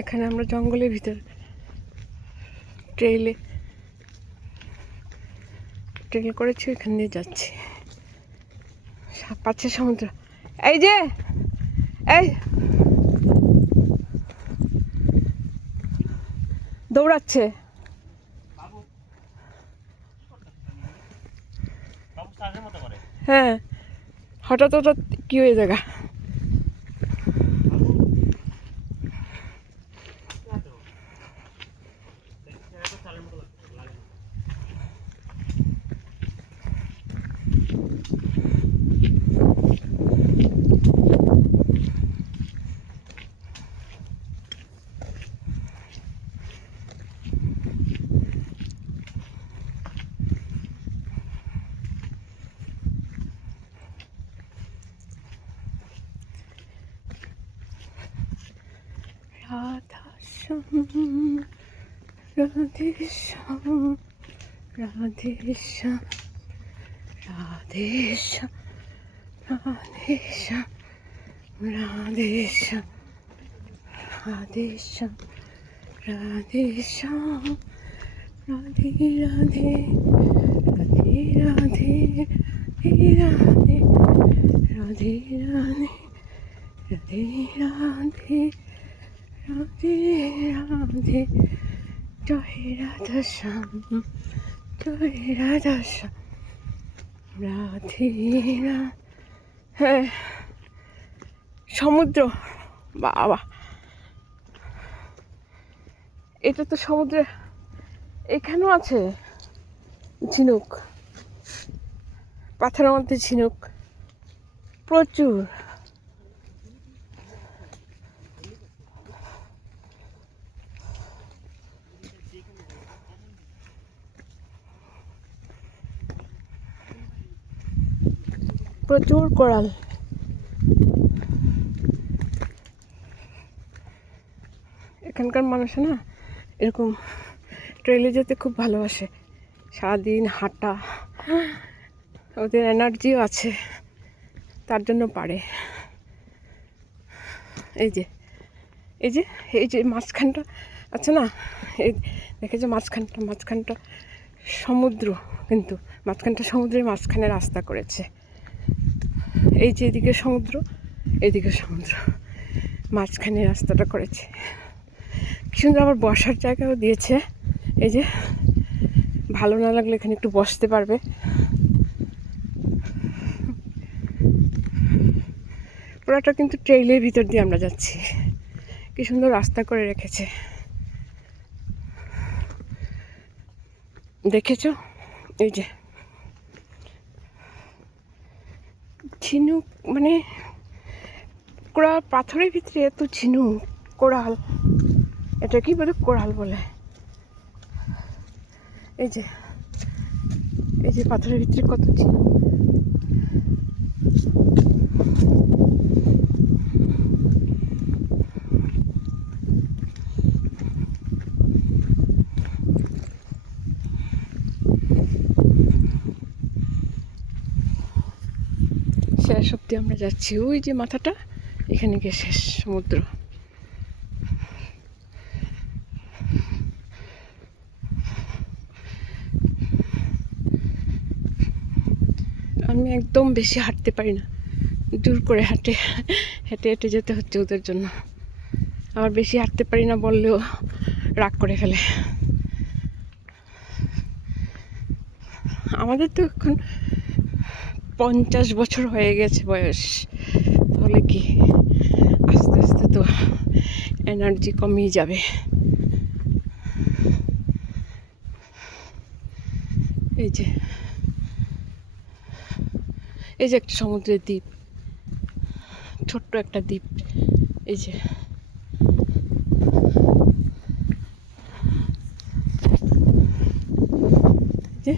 এখানে আমরা জঙ্গলের ভিতর ট্রেল করেছি, এখান দিয়ে যাচ্ছি। পাচ্ছে সমুদ্র। এই যে এই দৌড়াচ্ছে। হ্যাঁ, হঠাৎ হঠাৎ কি হয়ে জায়গা। রাধেশ্যাম রাধেশ্যাম রাধেশ্যাম রাধেশ্যাম রাধেশ্যাম রাধেশ্যাম রাধেশ্যাম রাধেশ্যাম রাধে রাধে রাধে রাধে রাধে রাধে রাধে রাধে রাধে রাধে রাধে জয় রাধেশ্যাম জয় রাধেশ্যাম রাধে রাধে। হ্যাঁ, সমুদ্র, বাবা এটা তো সমুদ্রে। এখানেও আছে ঝিনুক, পাথরের মধ্যে ঝিনুক প্রচুর। প্রচুর কোরাল। এখানকার মানুষ না এরকম ট্রেলে যেতে খুব ভালোবাসে। সারাদিন হাঁটা, ওদের এনার্জিও আছে, তার জন্য পারে। এই যে এই যে এই যে মাঝখানটা আছে না, এই দেখে যে মাঝখানটা সমুদ্র, কিন্তু মাঝখানটা সমুদ্রের মাঝখানে রাস্তা করেছে। এই যে এদিকে সমুদ্র, এদিকে সমুদ্র, মাঝখানে রাস্তাটা করেছে। কি সুন্দর, আবার বসার জায়গাও দিয়েছে। এই যে ভালো না লাগলে এখানে একটু বসতে পারবে। পুরাটা কিন্তু ট্রেইলের ভিতর দিয়ে আমরা যাচ্ছি। কি সুন্দর রাস্তা করে রেখেছে, দেখেছো? এই যে ঝিনুক, মানে কোরাল, পাথরের ভিতরে এত ঝিনুক, কোরাল, এটা কি বলে? কোরাল বলে। এই যে এই যে পাথরের ভিতরে কত ঝিনুক। শেষ অব্দি আমরা যাচ্ছি। ওই যে মাথাটা, এখানে গিয়ে শেষ সমুদ্র। আমি একদম বেশি হাঁটতে পারি না, দূর করে হেঁটে হেঁটে যেতে হচ্ছে ওদের জন্য। আবার বেশি হাঁটতে পারি না বললেও রাগ করে ফেলে। আমাদের তো এখন 50 বছর হয়ে গেছে বয়স, তাহলে কি আস্তে আস্তে তো এনার্জি কমিয়ে যাবে। এই যে এই যে একটা সমুদ্রের দ্বীপ, ছোট্ট একটা দ্বীপ। এই যে যে